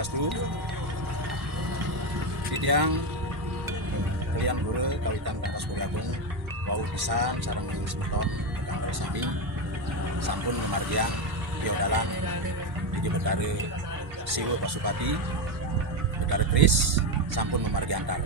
Swastiastu. Didiang kalian guru kawitan kantos Bogagung wau pisan sareng semeton kang sami sampun margiang biodalan di Bendare Siwo Pasupati Bendare Kris sampun memargi antar.